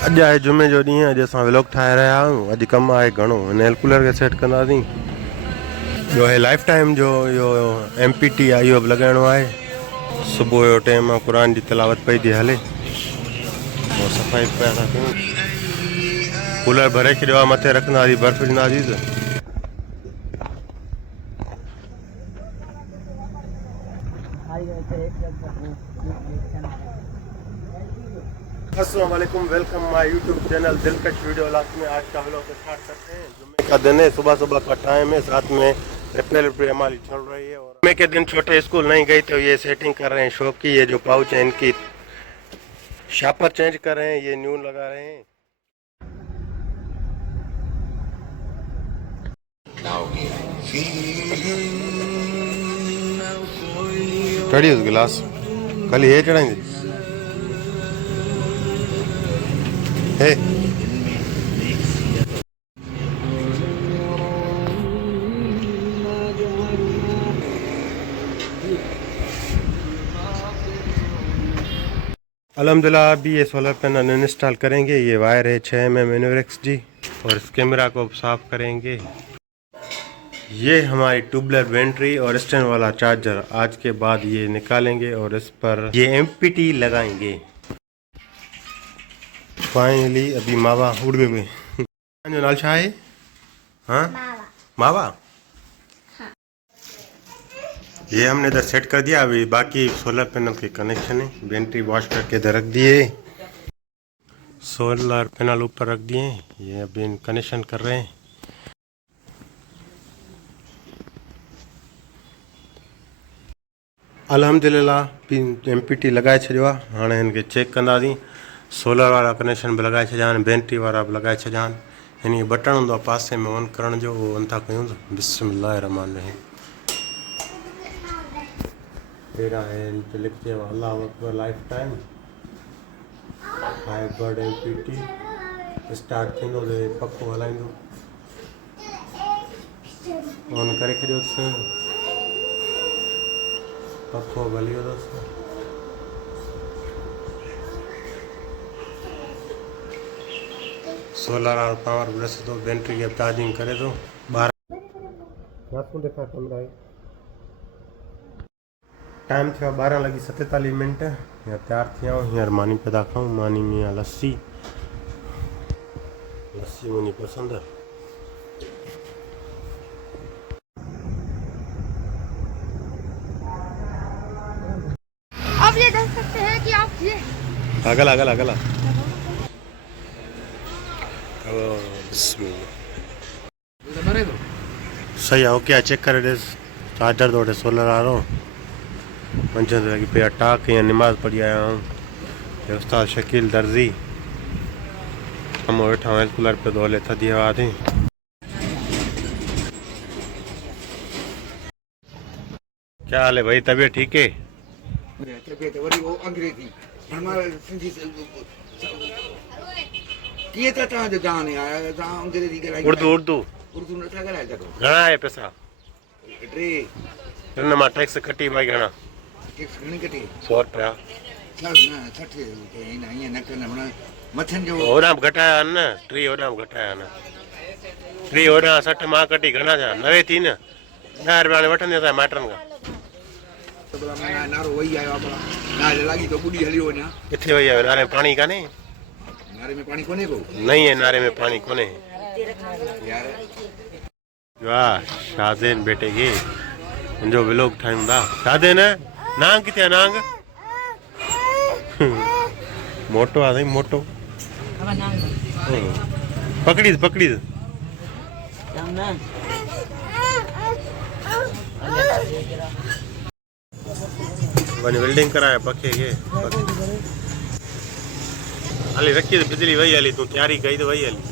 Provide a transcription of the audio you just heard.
अॼु आहे जुमे जो ॾींहुं। अॼु असां व्लॉग ठाहे रहिया आहियूं। अॼु कमु आहे घणो। हिन एयर कूलर खे सेट कंदासीं। ॿियो हे लाइफ टाइम जो इहो MPT आहे, इहो बि लॻाइणो आहे। सुबुह जो टाइम आहे, क़ुर जी तिलावत पई थी हले और सफ़ाई पिया था कयूं। कूलर भरे छॾियो आहे, मथे रखंदासीं, बर्फ़ ॾींदासीं त अस्सलाम वालेकुम, वेलकम माय यूट्यूब चैनल दिलकश वीडियो लास्ट में। आज का व्लॉग स्टार्ट करते हैं। जुम्मे का दिन है, सुबह सुबह का टाइम है, साथ में रिपेयर हमारी चल रही है। और जुम्मे के दिन छोटे स्कूल नहीं गई तो ये सेटिंग कर रहे हैं शॉप की। ये जो पाउच है इनकी शापर चेंज कर रहे हैं, ये न्यू लगा रहे हैं। चढ़ी उस गिलास कल ये चढ़ाएंगे। हे अल्हम्दुलिल्लाह अभी ये सोलर पैनल इंस्टॉल करेंगे। ये वायर है 6 mm इनोवेक्स जी, और इस कैमरा को साफ करेंगे। ये हमारी ट्यूबलर बैटरी और स्टैंड वाला चार्जर आज के बाद ये निकालेंगे और इस पर ये MPT लगाएंगे। फाइनली अभी मावा उड़ गए। जो नाल छा है? हाँ मावा। हाँ। ये हमने इधर सेट कर दिया। अभी बाकी सोलर पैनल के कनेक्शन है। बैटरी वॉश करके इधर रख दिए, सोलर पैनल ऊपर रख दिए। ये अभी कनेक्शन कर रहे हैं। अल्हम्दुलिल्लाह MPT लगाए छॾियो आहे। हाणे हिनखे चेक कंदासीं। सोलर वारा कनेक्शन भी लगाए छॾिया आहिनि, बैटरी वारा भी लगाए छॾिया आहिनि। हिन बटन हूंदो आहे पासे में ऑन करण जो, उहो ऑन था कयूं। बिस्मिल्लाहिर्रहमानिर्रहीम। तेरा है लिखते हो अल्लाह अकबर life time high bird MPT start थींदो त पखो हलाईंदो। ऑन करे छॾियोसि, पखो भली वियोसि। सोलर और पावर प्लस तो बैटरी के चार्जिंग करे तो 12 देखा कमरा है। टाइम थो 12:47 या तैयार थी आऊं। हींअर मानी पैदा खाऊं। मानी में लस्सी, लस्सी मुझी पसंद है। आप ये देख सकते हैं कि आप ये अगला अगला अगला सही है। ओके चेक करे चार्जर तो सोलर आ रहा हूँ। मंझंदि लॻी पिया टाक या नमाज़ पढ़ी आया हूँ। उस्ताद शकील दर्जी हम वेठा एयर कूलर पे तो हले थदी हवा थी। क्या हाल है भाई, तबीयत ठीक है? तबीयत वरी वो अंग्रेजी हमारा सिंधी किए तो तव्हां जो जान आया। तव्हां अंग्रेजी ॻाल्हाई उर्दू उर्दू उर्दू नथा ॻाल्हाए सघो। घणा आहे पैसा? टे हिन मां टैक्स कटी भाई घणा? टैक्स घणी कटी? 100 रुपया। छा न 60 ईअं न कंदा माना मथनि जो होॾां बि घटाया आहिनि न, 3 होॾां बि घटाया आहिनि। 3 होॾां 60 मां कटी घणा थिया? 90 थी न। 10 रुपया वठंदी असां माइटनि खां। नारो वही आयो आहे, नारे लॻी तो ॿुॾी हली वञा। किथे वई आहे? नारे में पाणी कान्हे? नारे में पानी कोने को? नहीं है, नारे में पानी कोने यार। वाह शादेन बेटे के मुंहिंजो व्लॉग ठाहियूं था। शादेन नांग किथे आहे? नांग मोटो आहे साईं, मोटो। पकड़ी पकड़ी वञ वेल्डिंग कराए पखे के। हली रखी तो बिजली वही हली, तू तैयारी कई तो वही हली।